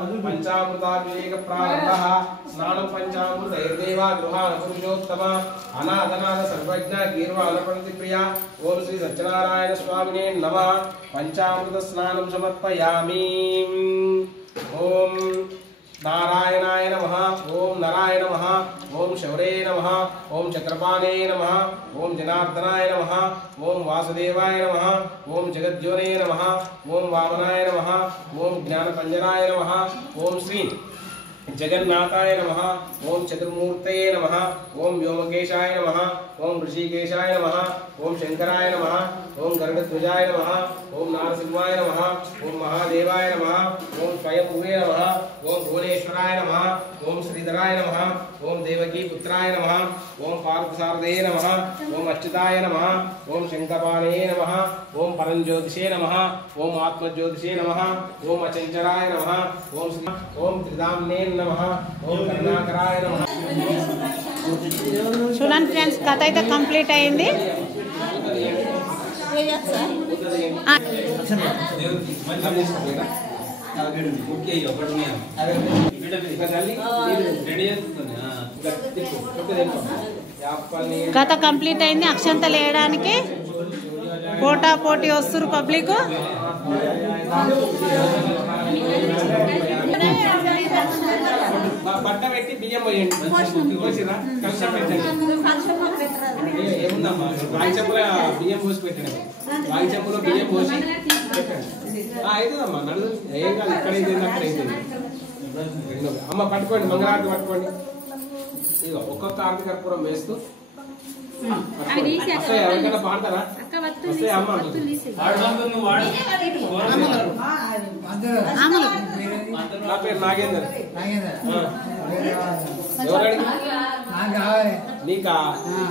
पंचामृताभिषेक प्रारंभः स्नानं पंचामृतैर्देवा गृहाण पुरुषोत्तम अनादनाद सर्वज्ञ गीर्वाणपणति प्रिया ओम श्री सत्यनारायण स्वामिने नमः पंचामृत स्नानं समर्पयामि ओम नारायणाय नमः ओम नराय नमः ओम शौरे नमः ओम चक्रपाणे नमः ओम जनार्दनाय नमः ओम वासुदेवाय नमः ओम जगद्योने नमः ओम वामनाय नमः ओम ज्ञानपंजराय नमः ओम श्री जगन्नाथाय नमः ओम चतुर्मूर्तये नमः ओम व्योमकेशाय नमः ओम ऋषिकेशाय नमः ओम शंकराय नमः ओम गरुड़ध्वजाय नमः ओम नारसिंहाय नमः ओम महादेवाय नमः ओम स्वयंभुवे नमः ओम भुवनेश्वराय नमः ओम श्रीधराय नमः ओम देवकी पुत्राय नमः ओम पार्थसारथये नमः ओम अच्युताय नमः ओम शंकरपाणये नमः ओम परंज्योतिषे नमः ओम आत्मज्योतिषे नमः ओम अचंचराय नमः ओम त्रिदाम्ने नमः ओम करुणाकराय नमः। చూడండి ఫ్రెండ్స్, కథ అయితే కంప్లీట్ అయింది. కథ కంప్లీట్ అయింది. అక్షంతలు వేయడానికి పోటా పోటీ వస్తురు పబ్లిక్. బట్ట పెట్టి బియ్యం పోయండి కోసిరా కలశం పెట్టండి ఏముందమ్మా రాగి చెప్పులో బియ్యం పోసి పెట్టండి రాగి చెప్పులో బియ్యం పోసి పెట్టండి అవుతుందమ్మా నడు ఏం కాదు ఇక్కడైతే అక్కడ అయితే అమ్మ పట్టుకోండి మంగళారతి పట్టుకోండి ఇక ఒక్కొక్క ఆరతి కర్పూరం వేస్తూ ఎవరికైనా పాడతారా వస్తాయి అమ్మ నా పేరు నాగేందర్ నీకా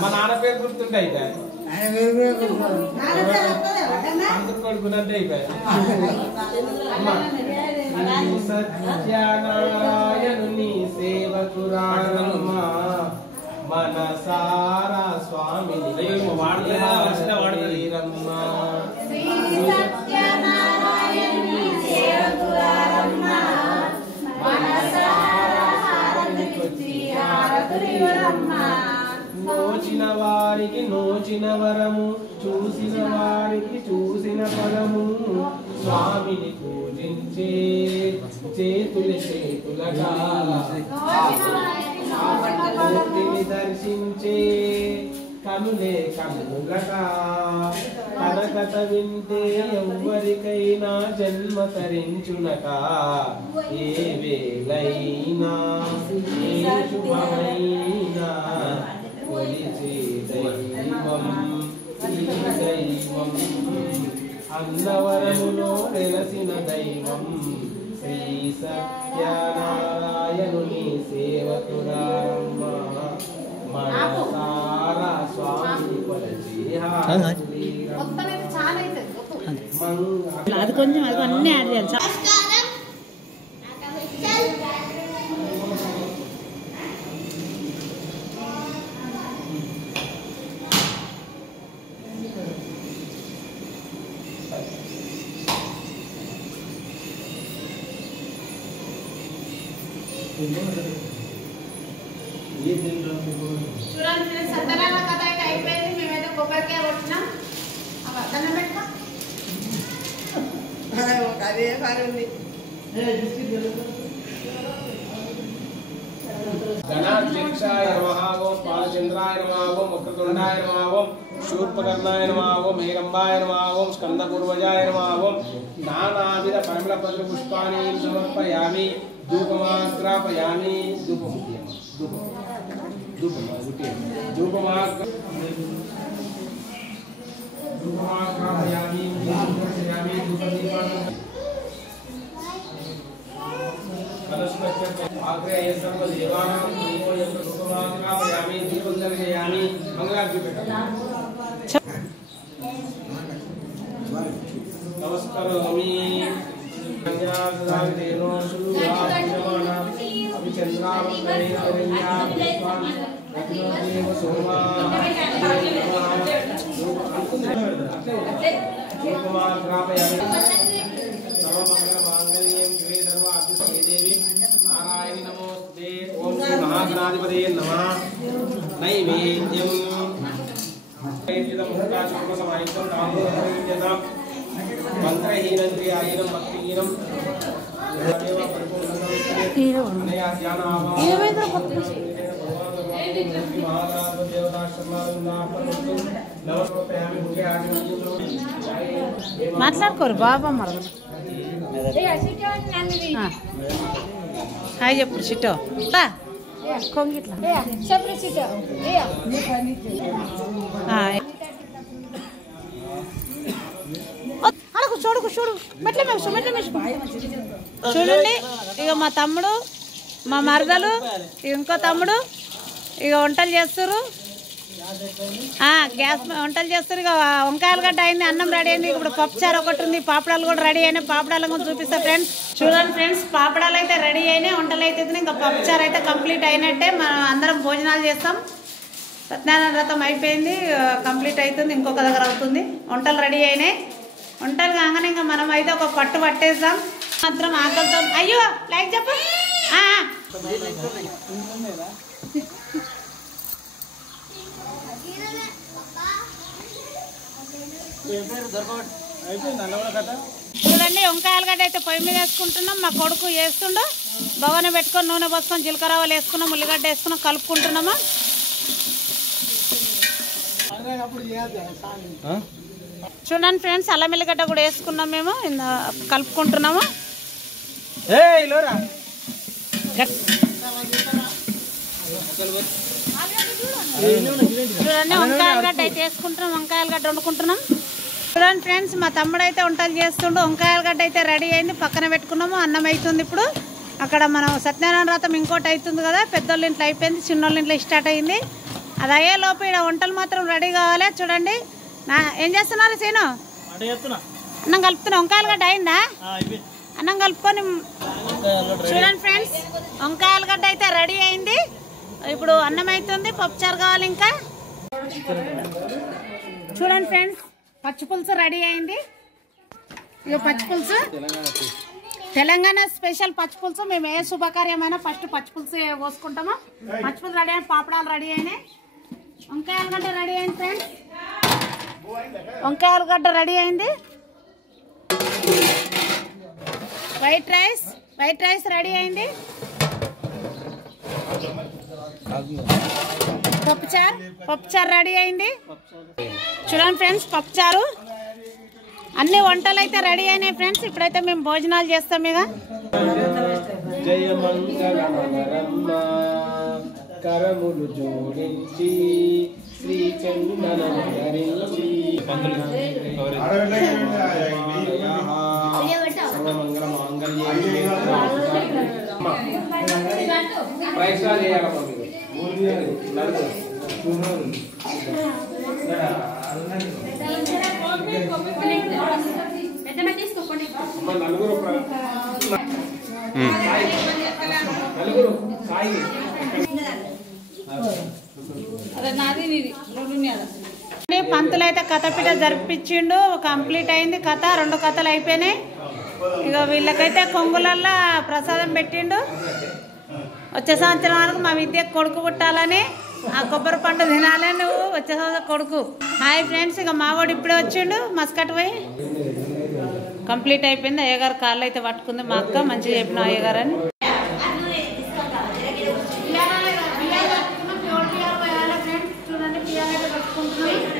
మా నాన్న పేరు గుర్తుంటే అయిపోయాయి కొడుకున్నట్టే అయిపోయాయి సత్యనారాయణుని సేవకురారమ్మా మనసారా స్వామిని వాడలేరమ్మా నోచిన వారికి నోచిన వరము చూసిన వారికి చూసిన ఫలము స్వామిని పూజించే చేతుల చేతులగా మూర్తిని దర్శించే కనులే కనులగా కనకత వింటే ఎవ్వరికైనా జన్మ తరించునట ఏ వేళైనా ఏ శుభమైనా కొలిచే దైవం ఈ దైవం అన్నవరములో వెలసిన దైవం శ్రీ సత్యనారాయణుని సేవకురారమ్మ మనసారా స్వామి అది కొంచెం అది అన్నీ యాడ్ చేయాలి. చూడండి సత్యనారాయణ కథ అయితే అయిపోయింది. మేమైతే కొబ్బరికాయ కొట్టినాం. దండం పెట్టుకో. అదే పని ఉంది. గణాధ్యక్షాయ నమః ఓం బాలచంద్రాయ నమః ఓం వక్రతుండాయ నమః ఓం శూర్పకర్ణాయ నమః ఓం ఏకంబాయ నమః ఓం స్కందపూర్వజాయ నమః ఓం నానావిధ పరిమళ పత్ర పుష్పాణి సమర్పయామి ధూపమాగ్రాపయామి ధూపమాగ్రాపయామి आग्रह सर्व देवानां दीपो यत्र रूपमाग्रापयामि दीपं दर्शयामि मंगलारति नमस्करोमि कन्यादानेनो शुभाभिमाना अभिचन्द्रावतरेणया रत्नदेव सोमा रूपमाग्रापयामि सर्वमंगलमांगल्यं श्री सर्वार्थ देवी సింహాసనాధిపతయే నమః నైవేద్యం మంత్రహీనం క్రియాహీనం భక్తిహీనం మాట్లాడుకోరు బాబా మరద హాయ్ చెప్పు చిట్టో కొంగిట్లా చూడు చూడండి ఇక మా తమ్ముడు మా మరదలు ఇంకో తమ్ముడు ఇక వంటలు చేస్తారు గ్యాస్ వంటలు చేస్తారు ఇక వంకాయలగడ్డ అయింది అన్నం రెడీ అయింది ఇప్పుడు పప్పుచారు ఒకటి ఉంది పాపడాలు కూడా రెడీ అయినాయి పాపడాలు కూడా చూపిస్తా ఫ్రెండ్స్ చూడండి ఫ్రెండ్స్ పాపడాలు అయితే రెడీ అయినాయి వంటలు అయితే ఇంకా పప్పుచారు అయితే కంప్లీట్ అయినట్టే మనం అందరం భోజనాలు చేస్తాం సత్యనారాయణ వ్రతం అయిపోయింది కంప్లీట్ అవుతుంది ఇంకొక దగ్గర అవుతుంది వంటలు రెడీ అయినాయి వంటలు కాగానే ఇంకా మనం అయితే ఒక పట్టు పట్టేస్తాం మాత్రం ఆకలితో అయ్యో లైక్ చెప్పు చూడండి వంకాయలగడ్డ అయితే పొయ్యి మీద వేసుకుంటున్నాం మా కొడుకు వేస్తుండో బగోన పెట్టుకొని నూనె పోసుకొని జీలకర్ర ఆవాలు వేసుకున్నాం ఉల్లిగడ్డ వేసుకున్నాం కలుపుకుంటున్నామా చూడండి ఫ్రెండ్స్ అల్లం ఎల్లిగడ్డ కూడా వేసుకున్నాం మేము కలుపుకుంటున్నాము చూడండి వంకాయలగడ్డ అయితే వేసుకుంటున్నాం వంకాయలగడ్డ వండుకుంటున్నాం చూడండి ఫ్రెండ్స్ మా తమ్ముడు అయితే వంటలు చేస్తుండు వంకాయలగడ్డ అయితే రెడీ అయింది పక్కన పెట్టుకున్నాము అన్నం అవుతుంది ఇప్పుడు అక్కడ మనం సత్యనారాయణ వ్రతం ఇంకోటి అవుతుంది కదా పెద్దోళ్ళ ఇంట్లో అయిపోయింది చిన్నోళ్ళ ఇంట్లో స్టార్ట్ అయింది అది అయ్యే లోపు ఇక్కడ వంటలు మాత్రం రెడీ కావాలి చూడండి ఏం చేస్తున్నారు సీను అన్నం కలుపుతున్నా వంకాయలగడ్డ అయిందా అన్నం కలుపుకొని చూడండి ఫ్రెండ్స్ వంకాయలగడ్డ అయితే రెడీ అయింది ఇప్పుడు అన్నం అవుతుంది పప్పుచారు కావాలి ఇంకా చూడండి ఫ్రెండ్స్ పచ్చి పులుసు రెడీ అయింది ఇక పచ్చి పులుసు తెలంగాణ స్పెషల్ పచ్చి పులుసు మేము ఏ శుభకార్యమైనా ఫస్ట్ పచ్చి పులుసు పోసుకుంటాము పచ్చి పులుసు రెడీ అయిన పాపడాలు రెడీ అయినాయి వంకాయలగడ్డ రెడీ అయింది ఫ్రెండ్స్ వంకాయలగడ్డ రెడీ అయింది వైట్ రైస్ రెడీ అయింది పప్పుచారు రెడీ అయింది చూడండి ఫ్రెండ్స్ పప్పుచారు అన్ని వంటలు అయితే రెడీ అయినాయి ఫ్రెండ్స్ ఇప్పుడైతే మేము భోజనాలు చేస్తాం ఇక కరములు జోడించి శ్రీ చందనం ధరించి సర్వమంగళ మాంగళ్యే ప్రయత్నాలు చేయాలమ్మా నలుగురు సాయి పంతులు అయితే కథపీట జరిపించిండు కంప్లీట్ అయింది కథ 2 కథలు అయిపోయినాయి ఇక వీళ్ళకైతే కొంగులల్లో ప్రసాదం పెట్టిండు వచ్చే సంవత్సరం వరకు మా విద్యకు కొడుకు పుట్టాలని ఆ కొబ్బరి పండు తినాలని నువ్వు వచ్చే సంవత్సరం కొడుకు హాయ్ ఫ్రెండ్స్ ఇక మావాడు ఇప్పుడే వచ్చిండు మస్కట్ పోయి కంప్లీట్ అయిపోయింది అయ్యగారు కాళ్ళు అయితే పట్టుకుంది మా అక్క మంచిగా చెప్పిన అయ్యగారు అని చూడండి పిల్లలు అయితే పట్టుకుంటున్నాం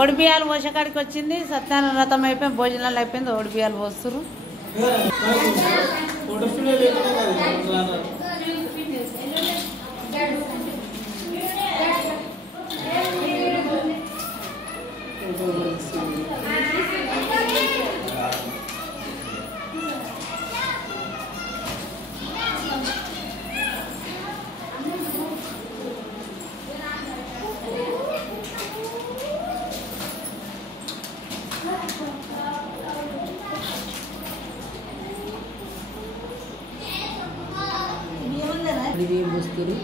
ఒడిబియ్యాలు పోసేకాడికి వచ్చింది. సత్యనారాయణ వ్రతం అయిపోయింది, భోజనాలు అయిపోయింది, ఒడిబియ్యాలు పోస్తురు. బియ్యం పోస్తారు.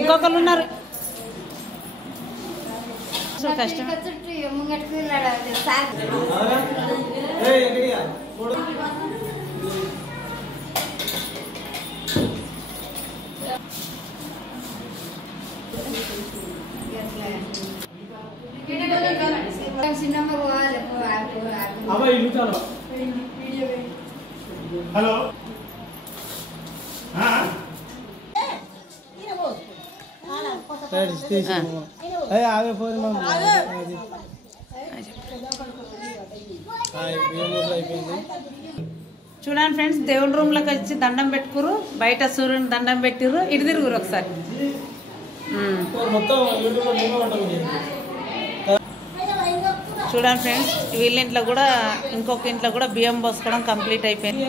ఇంకొకరు ఉన్నారు. కష్టం. హలో చూడండి ఫ్రెండ్స్, దేవుడి రూమ్లోకి వచ్చి దండం పెట్టుకురు. బయట సూర్యుని దండం పెట్టిర్రు. ఇటు తిరుగురు ఒకసారి. చూడండి ఫ్రెండ్స్, వీళ్ళ ఇంట్లో కూడా ఇంకొక ఇంట్లో కూడా బియ్యం పోసుకోవడం కంప్లీట్ అయిపోయింది.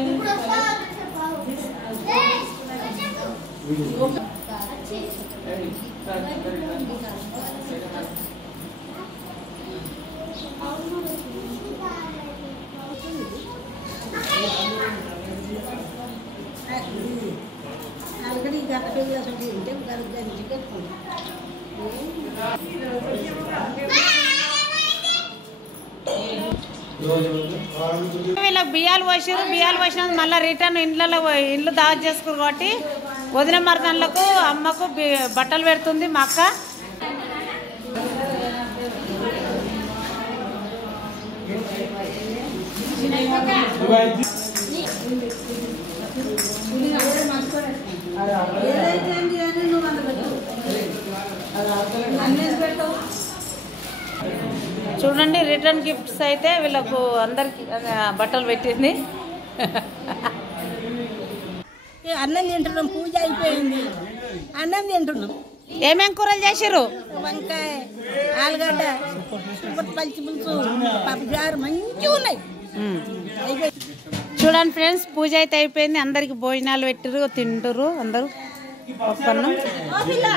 వీళ్ళకి బియ్యాలు పోసారు. బియ్యాలు పోసిన మళ్ళీ రిటర్న్ ఇండ్లు దావా చేసుకురు. కాబట్టి వదిన మరదళ్ళకు అమ్మకు బట్టలు పెడుతుంది మా అక్క. చూడండి, రిటర్న్ గిఫ్ట్స్ అయితే వీళ్ళకు అందరికి బట్టలు పెట్టింది. అన్నం తింటున్నాం, పూజ అయిపోయింది, అన్నం తింటున్నాం. ఏమేం కూరలు చేసిర్రు? వంకాయ, ఆలుగడ్డ, పచ్చి పులుసు, పప్పుచారు మంచిగా ఉన్నాయి. చూడండి ఫ్రెండ్స్, పూజ అయితే అయిపోయింది. అందరికి భోజనాలు పెట్టిర్రు, తింటురు అందరూ. పప్పన్నం ఇట్లా